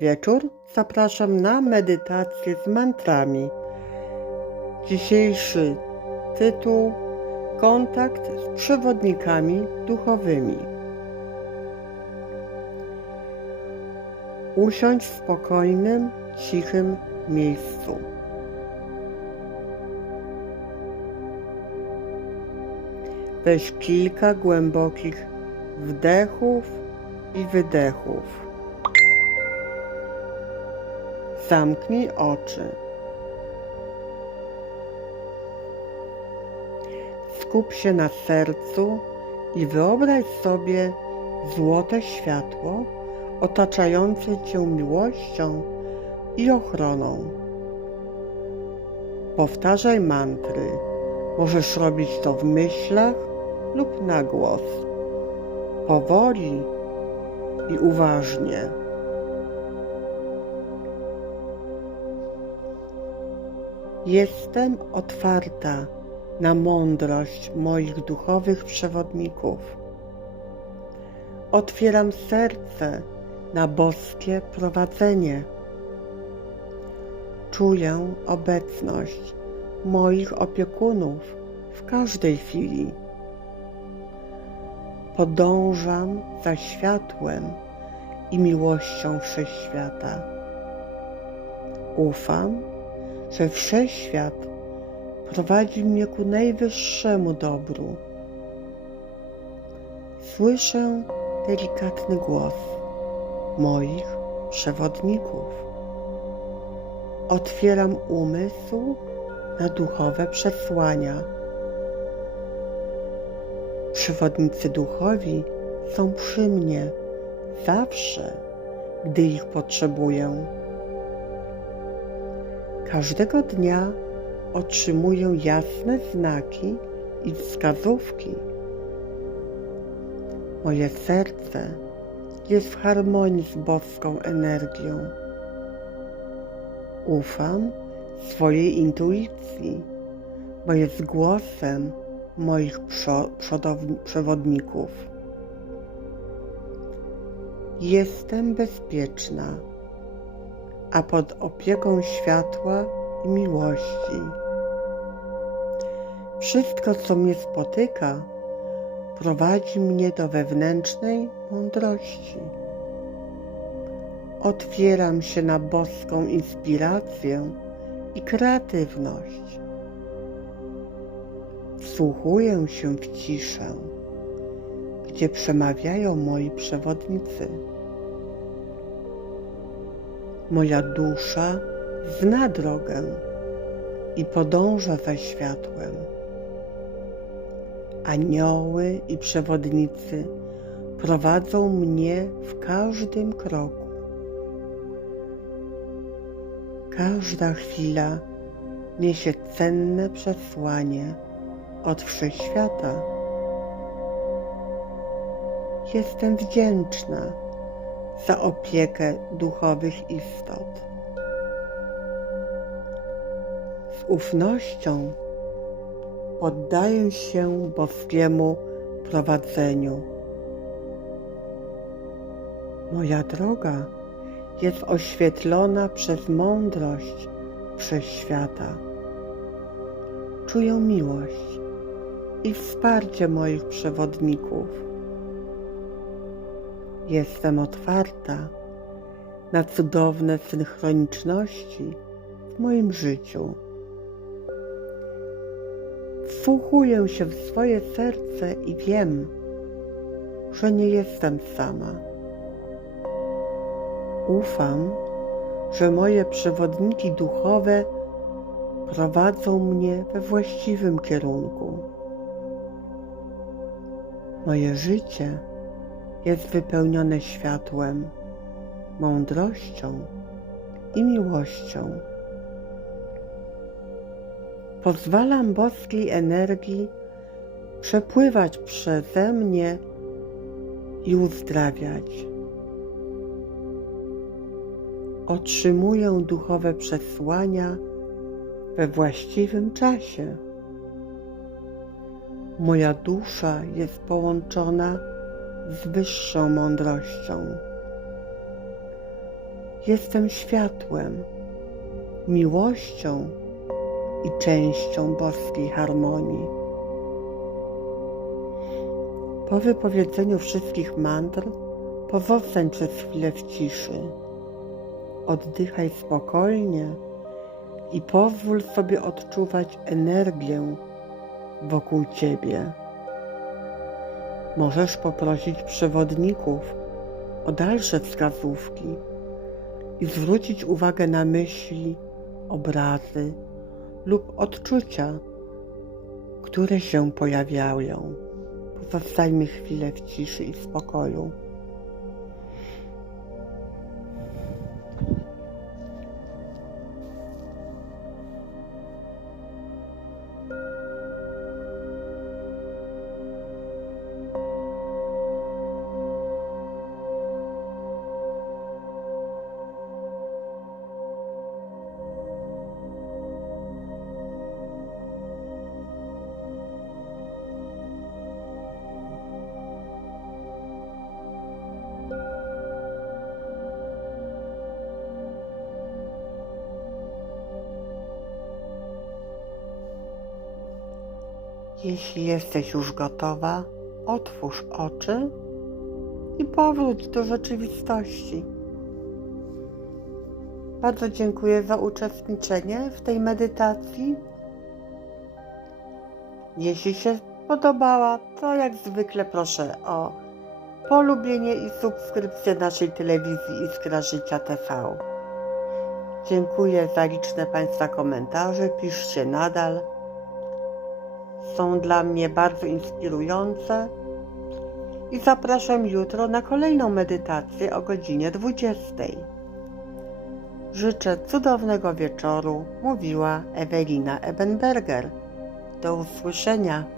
wieczór zapraszam na medytację z mantrami. Dzisiejszy tytuł Kontakt z przewodnikami duchowymi. Usiądź w spokojnym, cichym miejscu. Weź kilka głębokich wdechów i wydechów. Zamknij oczy. Skup się na sercu i wyobraź sobie złote światło otaczające cię miłością i ochroną. Powtarzaj mantry. Możesz robić to w myślach lub na głos. Powoli i uważnie. Jestem otwarta na mądrość moich duchowych przewodników. Otwieram serce na boskie prowadzenie. Czuję obecność moich opiekunów w każdej chwili. Podążam za światłem i miłością wszechświata. Ufam, że wszechświat prowadzi mnie ku najwyższemu dobru. Słyszę delikatny głos moich przewodników. Otwieram umysł na duchowe przesłania. Przewodnicy duchowi są przy mnie zawsze, gdy ich potrzebuję. Każdego dnia otrzymuję jasne znaki i wskazówki. Moje serce jest w harmonii z boską energią. Ufam swojej intuicji, bo jest głosem moich przewodników. Jestem bezpieczna a pod opieką światła i miłości. Wszystko, co mnie spotyka, prowadzi mnie do wewnętrznej mądrości. Otwieram się na boską inspirację i kreatywność. Wsłuchuję się w ciszę, gdzie przemawiają moi przewodnicy. Moja dusza zna drogę i podąża za światłem. Anioły i przewodnicy prowadzą mnie w każdym kroku. Każda chwila niesie cenne przesłanie od wszechświata. Jestem wdzięczna za opiekę duchowych istot. Z ufnością poddaję się boskiemu prowadzeniu. Moja droga jest oświetlona przez mądrość wszechświata. Czuję miłość i wsparcie moich przewodników Jestem otwarta na cudowne synchroniczności w moim życiu. Wsłuchuję się w swoje serce i wiem, że nie jestem sama. Ufam, że moje przewodniki duchowe prowadzą mnie we właściwym kierunku. Moje życie jest wypełnione światłem, mądrością i miłością. Pozwalam boskiej energii przepływać przeze mnie i uzdrawiać. Otrzymuję duchowe przesłania we właściwym czasie. Moja dusza jest połączona z wyższą mądrością. Jestem światłem, miłością i częścią boskiej harmonii. Po wypowiedzeniu wszystkich mantr pozostań przez chwilę w ciszy. Oddychaj spokojnie i pozwól sobie odczuwać energię wokół ciebie. Możesz poprosić przewodników o dalsze wskazówki i zwrócić uwagę na myśli, obrazy lub odczucia, które się pojawiają. Pozostajmy chwilę w ciszy i spokoju. Jeśli jesteś już gotowa, otwórz oczy i powróć do rzeczywistości. Bardzo dziękuję za uczestniczenie w tej medytacji. Jeśli się podobała, to jak zwykle proszę o polubienie i subskrypcję naszej telewizji Iskra Życia TV. Dziękuję za liczne Państwa komentarze. Piszcie nadal są dla mnie bardzo inspirujące i zapraszam jutro na kolejną medytację o godzinie 20. Życzę cudownego wieczoru, mówiła Ewelina Ebenberger. Do usłyszenia.